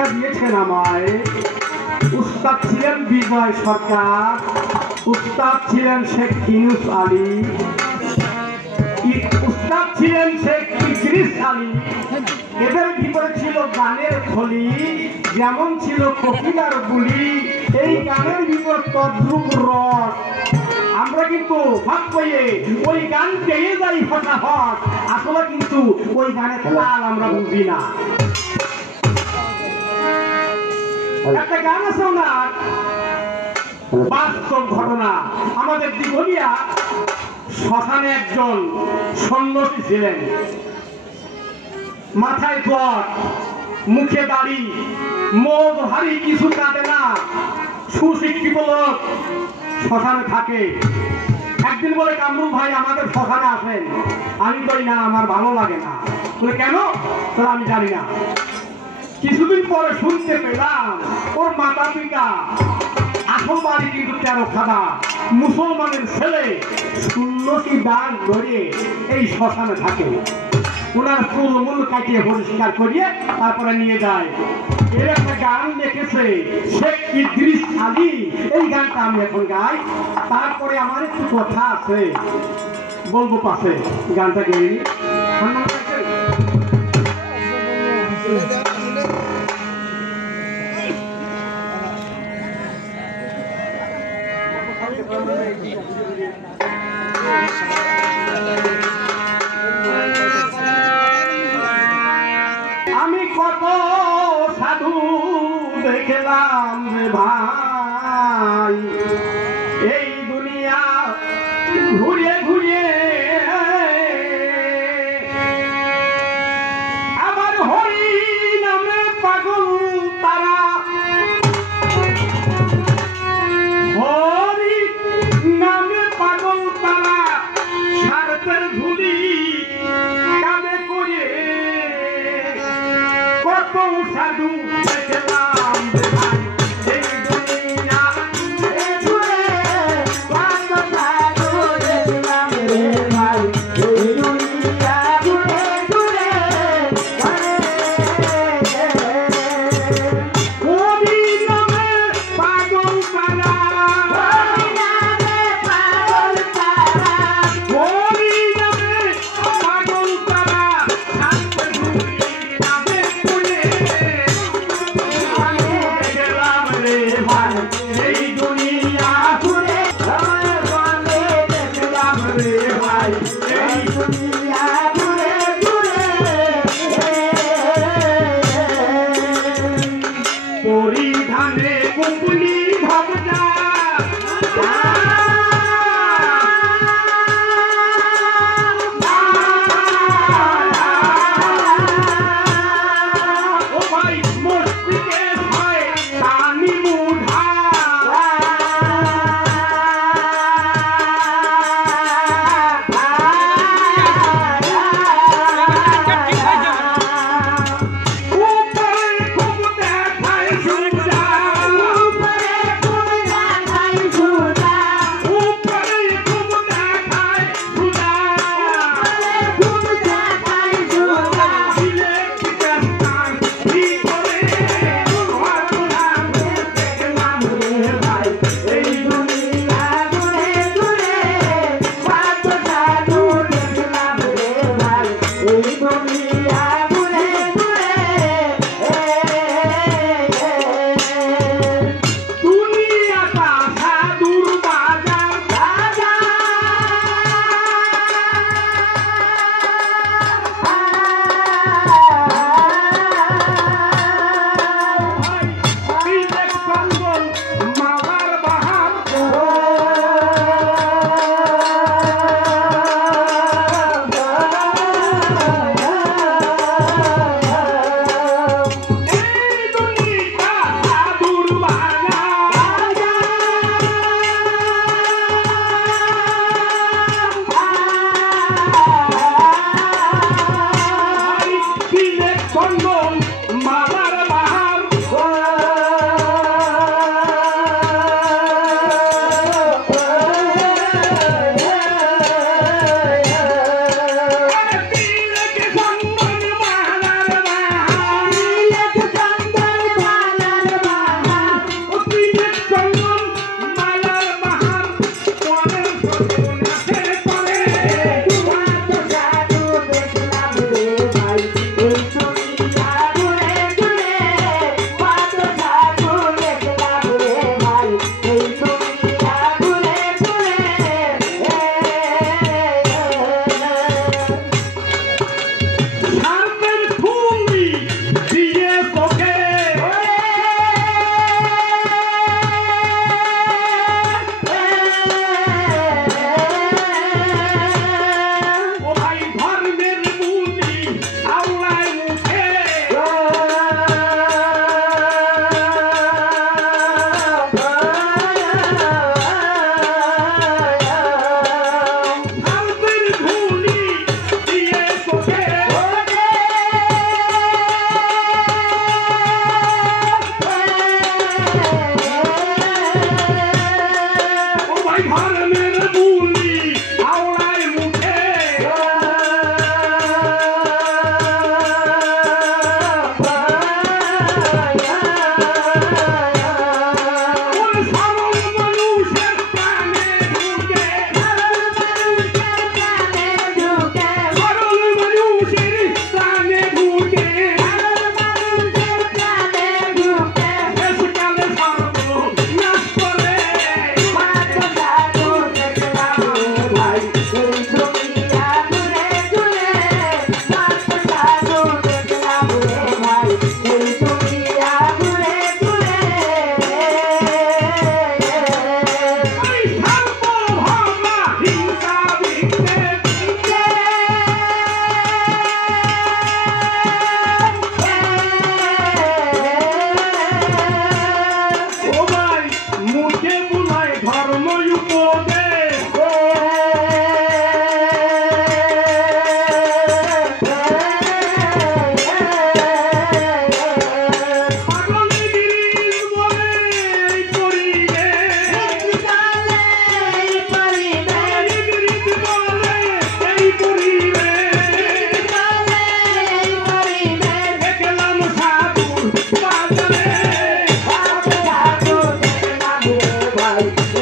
শিক্ষা দিয়েছেন আমায়। উস্তাদ ছিলেন বিজয় সরকার, উস্তাদ ছিলেন শেখ ইউনুস আলী, উস্তাদ ছিলেন শেখ ইদ্রিস আলী। এদের ভিতরে ছিল গানের থলি, যেমন ছিল কোকিলার বুলি। এই গানের ভিতর তদ্রুপ রস। আমরা কিন্তু ভাগ পেয়ে ওই গান পেয়ে যাই ফটাফট, আসলে কিন্তু ওই গানের তাল আমরা বুঝি না। একটা গান আছে ওনার, বাস্তব ঘটনা। আমাদের দিঘলিয়া শ্মশানে একজন সন্ন্যাসী ছিলেন, মাথায় পট, মুখে দাড়ি, মদ হারি কিছু কাটে না, সুশিক্ষিত লোক, শ্মশানে থাকে। একদিন বলে, কামরুল ভাই আমাদের শ্মশানে আসেন। আমি বলি না, আমার ভালো লাগে না। বলে কেন? আমি জানি না। কিছুদিন পরে শুনতে পেলাম ওর মাতা পিতা, আসল বাড়ি কিন্তু 13 খাদা, মুসলমানের ছেলে, সুন্নতি দান ধরে এই শ্মশানে থাকে। ওনার চুলমুল কাটিয়ে পরিষ্কার করিয়ে তারপরে নিয়ে যায়। এর একটা গান লিখেছে শেখ ইদ্রিস আলী। এই গানটা আমি এখন গাই। তারপরে আমার একটু কথা আছে, বলবো পাশে। গানটা গেয়ে আমি কত সাধু দেখলাম রে ভাই, এই দুনিয়া ঘুরিয়ে ঘুরিয়ে। আমার হরি নামে পাগল তারা, হরি নামে পাগল তারা, স্বার্থের ধুলি কানে করে কত সাধু দেখলাম।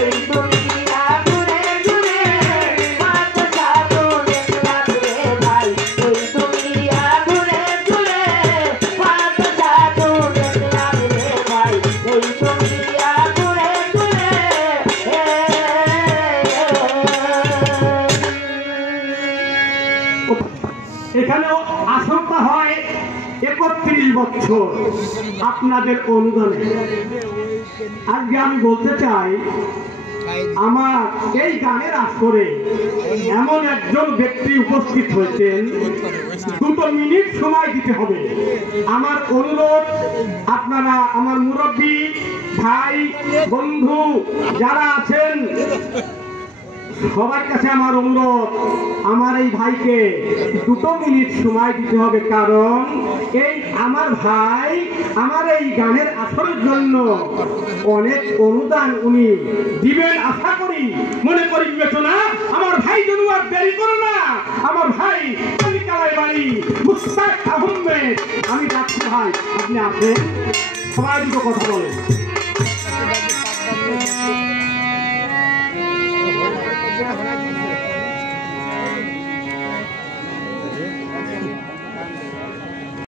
এই দুনিয়া ঘুরে ঘুরে কত সাধু দেখলাম রে ভাই এই দুনিয়া ঘুরে ঘুরে কত সাধু দেখলাম রে ভাই এই দুনিয়া ঘুরে ঘুরে এখানেও আশঙ্কা হয় 31 বছর আপনাদের অনুদানে। আজকে আমি বলতে চাই আমার এই গানের আসরে এমন একজন ব্যক্তি উপস্থিত হয়েছেন, 2 মিনিট সময় দিতে হবে। আমার অনুরোধ, আপনারা আমার মুরব্বী ভাই বন্ধু যারা আছেন সবার কাছে আমার অনুরোধ, আমার এই ভাইকে 2 মিনিট সময় দিতে হবে। কারণ এই আমার ভাই আমার এই গানের আসরের জন্য অনেক অনুদান উনি দিবেন আশা করি, মনে করি বিবেচনা। আমার ভাই যেন আর দেরি করে না। আমার ভাই কালাই বাড়ি মুস্তাক আহমেদ, আমি ডাকছি ভাই, আপনি আসেন, সবাই দুটো কথা বলেন।